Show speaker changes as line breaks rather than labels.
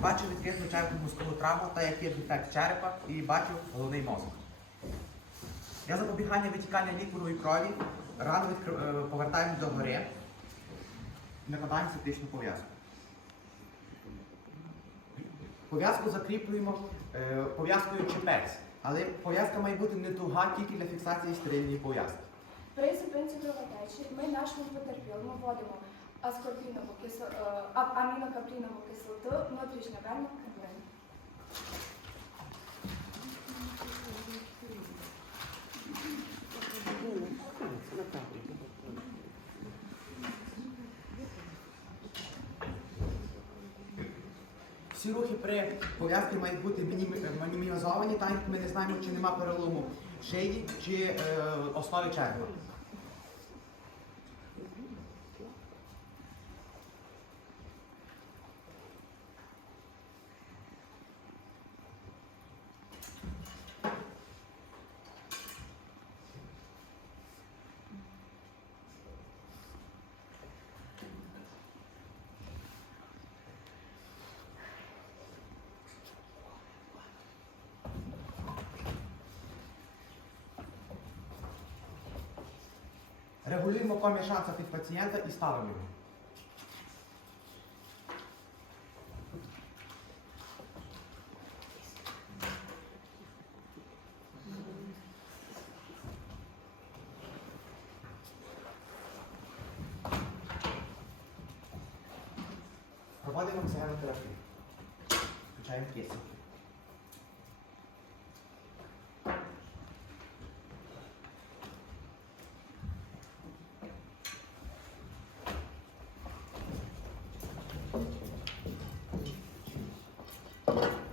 Бачив відкриту черепну мозкову травму, та як є дефект черепа, і бачив головний мозок. Для запобігання витікання лікару крові рану відкр- е, повертаємо до гори, накладаємо септичну пов'язку. Пов'язку закріплюємо е, пов'язкою чепець, але пов'язка має бути не туга тільки для фіксації стерильної пов'язки.
При зупинці кровотечі ми нашому потерпілому вводимо аскорбінову кисло, е, а- амінокаплінову кислоту внутрішньовенну краплину.
Всі рухи при пов'язці мають бути мінімізовані, так як ми не знаємо, чи нема перелому шиї чи е, основи черепа. Регулюємо комір шанса під пацієнта і ставимо його. Проводимо ксенотерапію. Включаємо кисень. you.